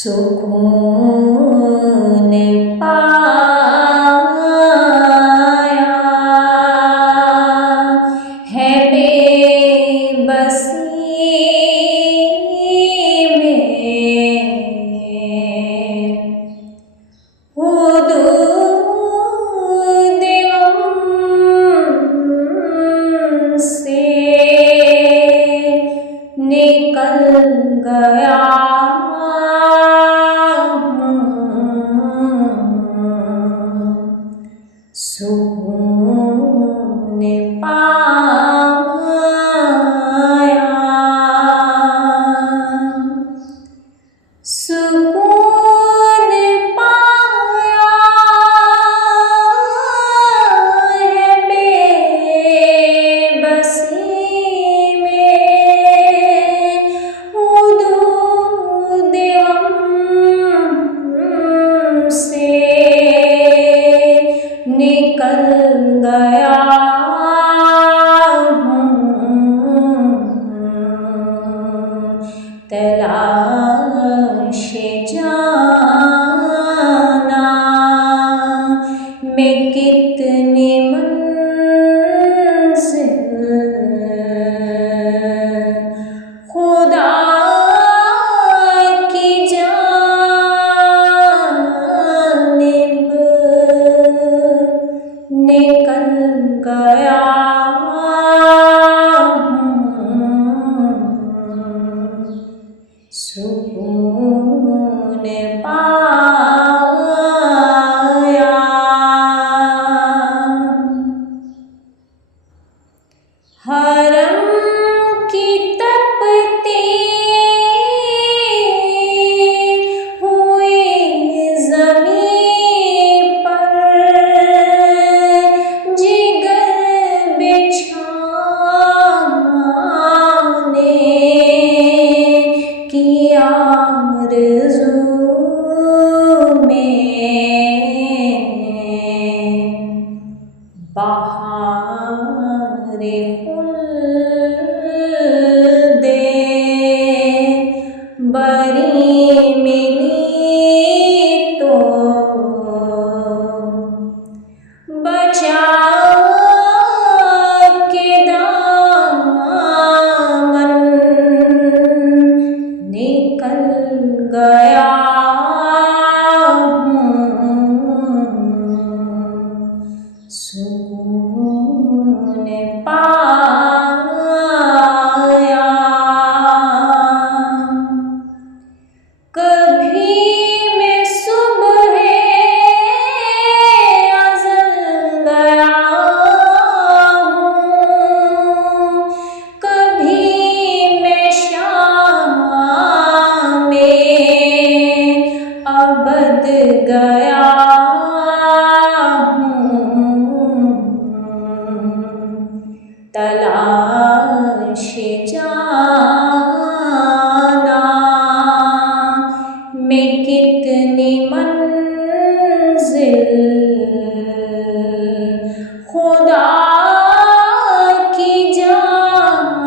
सुकून पाया है बेबसी में, हुदूद गम से निकल गया सुकून पाया, सुकून पाया है बेबसी में, हुदूद गम से निकल गया तलाश जाना में कितनी मंजिल खुदा की जानिब निकल गया सुकून पाया। हरम की तपती हुई ज़मीं पर जिगर बिछाने की आरज़ू में बहारे खुल्दे बरी मिली तो बचा के दामन निकल गया सुकून पाया। कभी मैं सुबह अज़ल गया हूँ, कभी मैं शाम अबद गया हूँ तलाश जाना में कितनी मंजिल खुदा की जानिब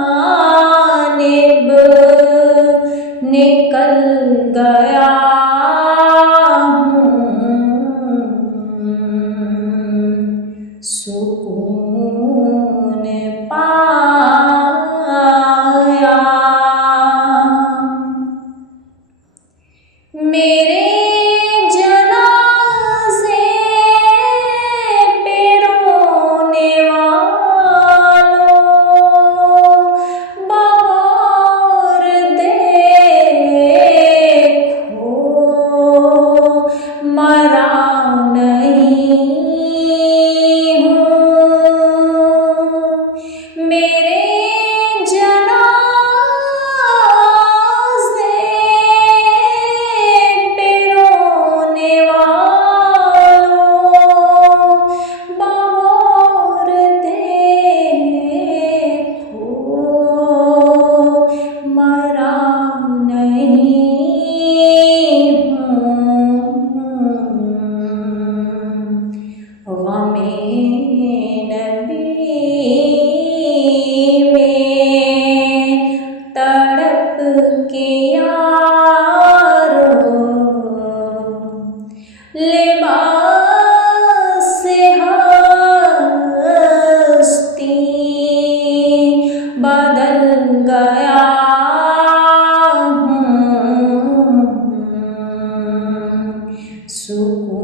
निकल गया सुकून पाया। मेरे जनाज़े पे रोने वालों गौर देखो, मरा नहीं मेरे जनाज़े पे रो सुकून